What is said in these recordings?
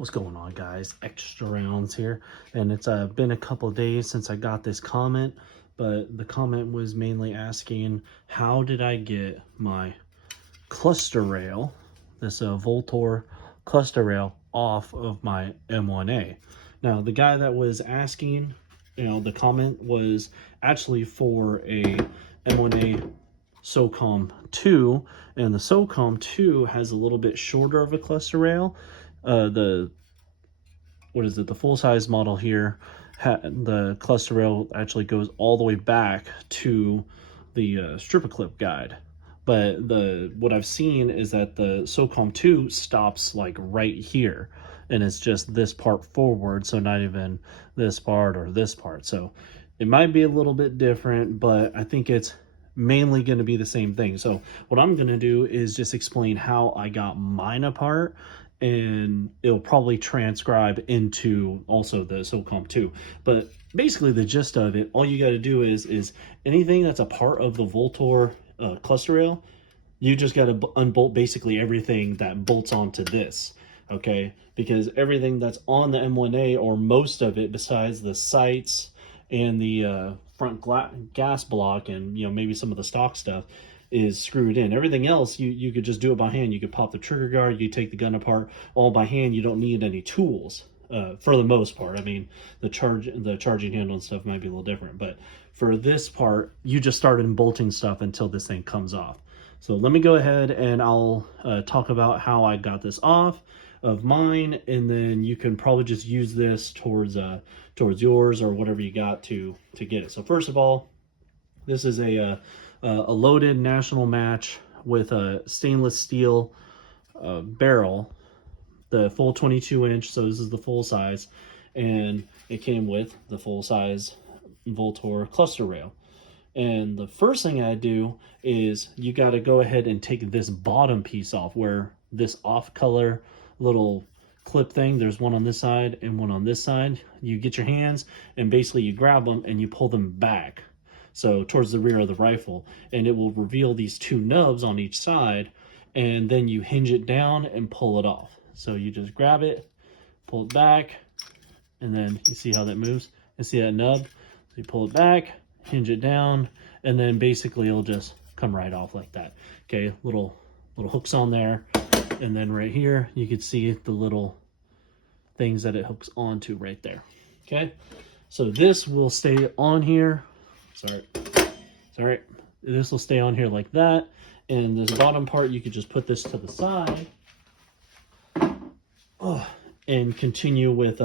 What's going on, guys? Extra rounds here, and it's been a couple of days since I got this comment, but the comment was mainly asking how did I get my cluster rail, this Vltor cluster rail, off of my M1A. Now the guy that was asking, the comment was actually for a M1A SOCOM 2, and the SOCOM 2 has a little bit shorter of a cluster rail. The full-size model here, the cluster rail actually goes all the way back to the stripper clip guide. But what I've seen is that the SOCOM 2 stops like right here, and it's just this part forward, so not even this part or this part. So it might be a little bit different, but I think it's mainly going to be the same thing. So what I'm going to do is just explain how I got mine apart, and it'll probably transcribe into also the SOCOM 2. But basically the gist of it, all you got to do is anything that's a part of the Vltor cluster rail, you just got to unbolt basically everything that bolts onto this, okay? Because everything that's on the M1A, or most of it besides the sights and the front gas block and maybe some of the stock stuff, is screwed in. Everything else you could just do it by hand. You could pop the trigger guard, you take the gun apart all by hand. You don't need any tools for the most part. I mean, the charging handle and stuff might be a little different, but for this part you just started bolting stuff until this thing comes off. So let me go ahead and I'll talk about how I got this off of mine, and then you can probably just use this towards yours or whatever you got to get it. So first of all, this is a loaded national match with a stainless steel barrel, the full 22-inch. So this is the full size, and it came with the full size Vltor cluster rail. And the first thing I do is you got to go ahead and take this bottom piece off, where this off color little clip thing, there's one on this side and one on this side. You get your hands and basically you grab them and you pull them back, so towards the rear of the rifle, and it will reveal these two nubs on each side, and then you hinge it down and pull it off. So you just grab it, pull it back, and then you see how that moves, and see that nub, so you pull it back, hinge it down, and then basically it'll just come right off like that. Okay, little hooks on there, and then right here you can see the little things that it hooks onto right there. Okay, so this will stay on here. Sorry, this will stay on here like that, and this bottom part you could just put this to the side and continue with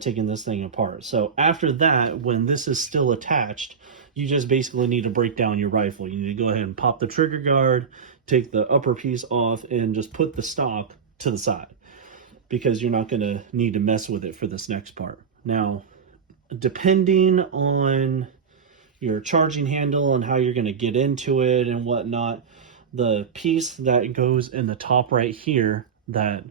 taking this thing apart. So after that, when this is still attached, you just basically need to break down your rifle. You need to go ahead and pop the trigger guard, take the upper piece off, and just put the stock to the side, because you're not going to need to mess with it for this next part. Now, depending on your charging handle and how you're going to get into it and whatnot, the piece that goes in the top right here that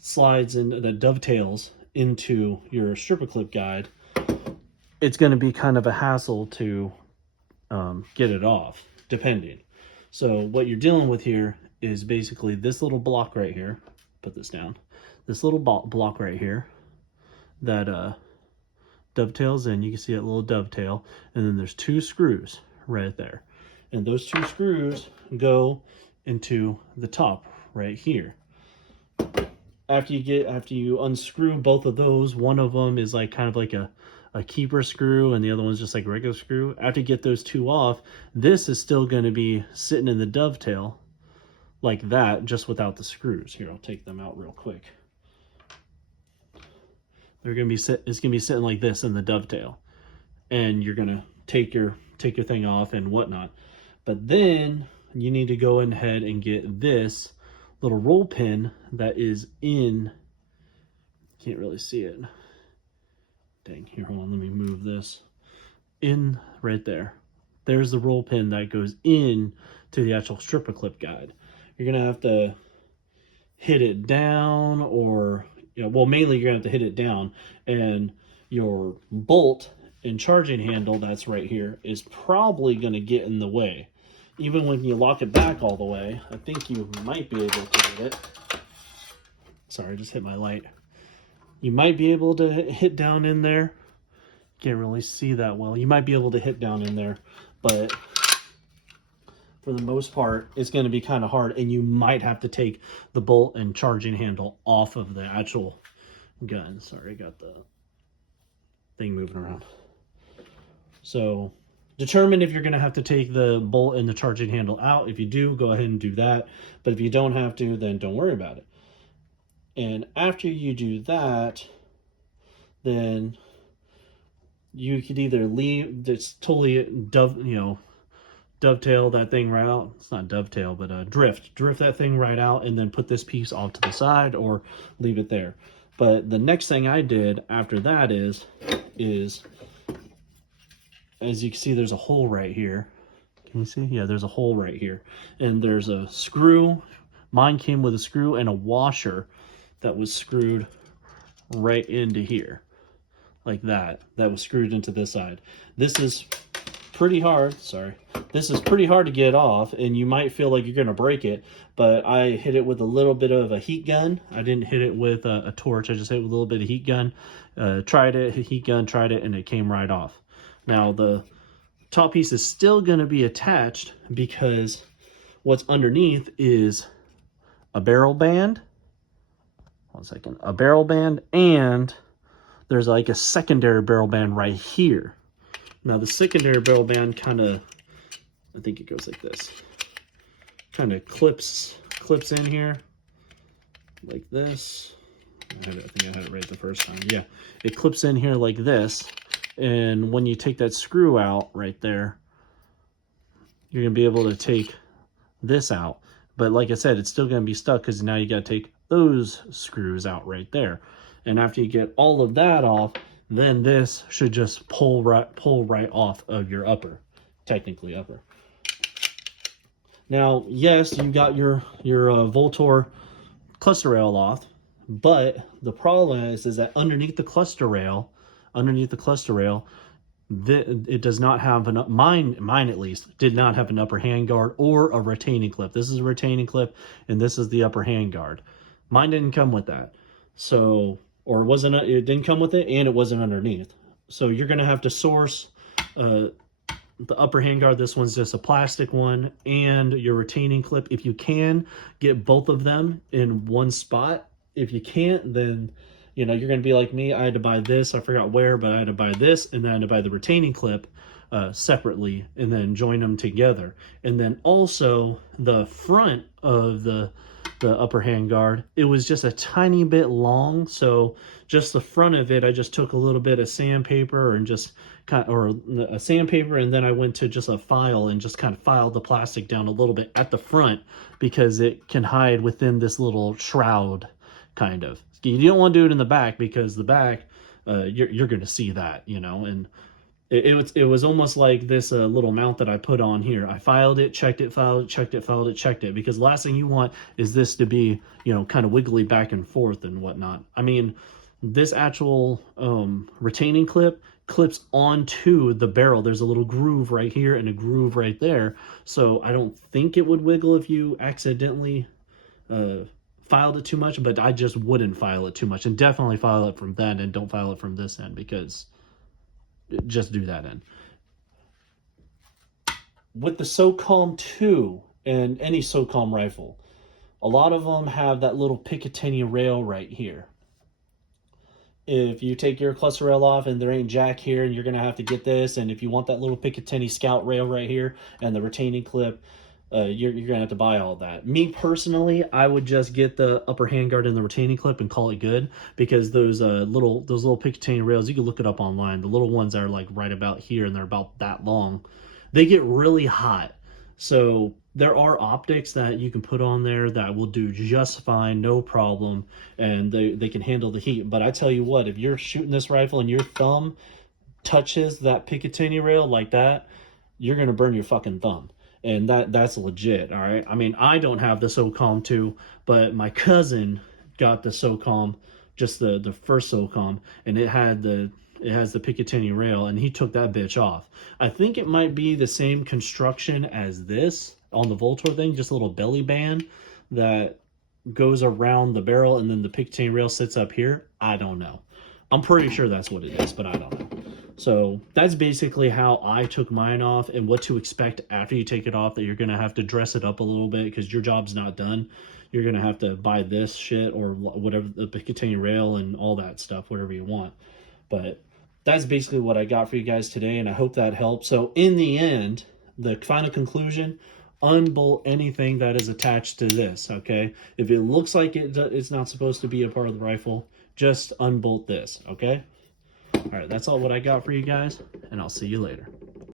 slides in, that dovetails into your stripper clip guide, it's going to be kind of a hassle to get it off, depending. So what you're dealing with here is basically this little block right here. Put this down. This little block right here that dovetails in. You can see that little dovetail, and then there's two screws right there, and those two screws go into the top right here. After you unscrew both of those, one of them is like kind of like a keeper screw, and the other one's just like a regular screw. After you get those two off, this is still going to be sitting in the dovetail like that, just without the screws. Here, I'll take them out real quick. They're going to be it's going to be sitting like this in the dovetail, and you're going to take your thing off and whatnot. But then you need to go ahead and get this little roll pin that is in, can't really see it. Dang, here, hold on, let me move this. In right there. There's the roll pin that goes in to the actual stripper clip guide. You're going to have to hit it down, or well, mainly you're gonna have to hit it down, and your bolt and charging handle that's right here is probably gonna get in the way. Even when you lock it back all the way, I think you might be able to get it. Sorry, I just hit my light. You might be able to hit down in there. Can't really see that well. You might be able to hit down in there, but for the most part, it's going to be kind of hard, and you might have to take the bolt and charging handle off of the actual gun. Sorry, I got the thing moving around. So determine if you're going to have to take the bolt and the charging handle out. If you do, go ahead and do that. But if you don't have to, then don't worry about it. And after you do that, then you could either leave, it's totally dovetail that thing right out. It's not dovetail, but drift that thing right out, and then put this piece off to the side or leave it there. But the next thing I did after that is as you can see, there's a hole right here. Can you see? Yeah, there's a hole right here, and there's a screw. Mine came with a screw and a washer that was screwed right into here, like that. That was screwed into this side. This is pretty hard. Sorry. This is pretty hard to get off, and you might feel like you're going to break it, but I hit it with a little bit of a heat gun. I didn't hit it with a torch. I just hit it with a little bit of heat gun. Tried it, heat gun, tried it, and it came right off. Now, the top piece is still going to be attached because what's underneath is a barrel band. One second. A barrel band, and there's like a secondary barrel band right here. Now, the secondary barrel band kind of, I think it goes like this. Kind of clips in here like this. I think I had it right the first time. Yeah, it clips in here like this. And when you take that screw out right there, you're going to be able to take this out. But like I said, it's still going to be stuck because now you got to take those screws out right there. And after you get all of that off, then this should just pull right off of your upper, technically upper. Now, yes, you got your Vltor cluster rail off, but the problem is that underneath the cluster rail, it does not have an mine at least did not have an upper handguard or a retaining clip. This is a retaining clip, and this is the upper handguard. Mine didn't come with that, so it didn't come with it, and it wasn't underneath. So you're gonna have to source the upper handguard. This one's just a plastic one, and your retaining clip. If you can, get both of them in one spot. If you can't, then you're going to be like me. I had to buy this. I forgot where, but I had to buy this, and then I had to buy the retaining clip separately, and then join them together. And then also the front of the upper handguard, it was just a tiny bit long, so just the front of it, I just took a little bit of sandpaper and just a sandpaper, and then I went to just a file and just kind of filed the plastic down a little bit at the front because it can hide within this little shroud, kind of. You don't want to do it in the back because the back, you're going to see that, and it was almost like this little mount that I put on here. I filed it, checked it, filed it, checked it, filed it, checked it, because the last thing you want is this to be, kind of wiggly back and forth and whatnot. I mean, this actual retaining clip clips onto the barrel. There's a little groove right here and a groove right there, so I don't think it would wiggle if you accidentally filed it too much, but I just wouldn't file it too much, and definitely file it from that end. Don't file it from this end, because just do that end. With the SOCOM 2 and any SOCOM rifle, a lot of them have that little Picatinny rail right here. If you take your cluster rail off and there ain't jack here, and you're going to have to get this, and if you want that little Picatinny scout rail right here and the retaining clip, you're going to have to buy all that. Me personally, I would just get the upper handguard and the retaining clip and call it good, because those little Picatinny rails, you can look it up online. The little ones are like right about here, and they're about that long. They get really hot. So there are optics that you can put on there that will do just fine, no problem, and they can handle the heat. But I tell you what, if you're shooting this rifle and your thumb touches that Picatinny rail like that, you're going to burn your fucking thumb. And that's legit, all right? I mean, I don't have the SOCOM 2, but my cousin got the SOCOM, just the first SOCOM, and it has the Picatinny rail, and he took that bitch off. I think it might be the same construction as this on the Vltor thing, just a little belly band that goes around the barrel and then the Picatinny rail sits up here. I don't know. I'm pretty sure that's what it is, but I don't know. So that's basically how I took mine off, and what to expect after you take it off, that you're going to have to dress it up a little bit because your job's not done. You're going to have to buy this shit or whatever, the Picatinny rail and all that stuff, whatever you want. But that's basically what I got for you guys today, and I hope that helps. So in the end, the final conclusion, unbolt anything that is attached to this, okay? If it looks like it's not supposed to be a part of the rifle, just unbolt this, okay? All right, that's all what I got for you guys, and I'll see you later.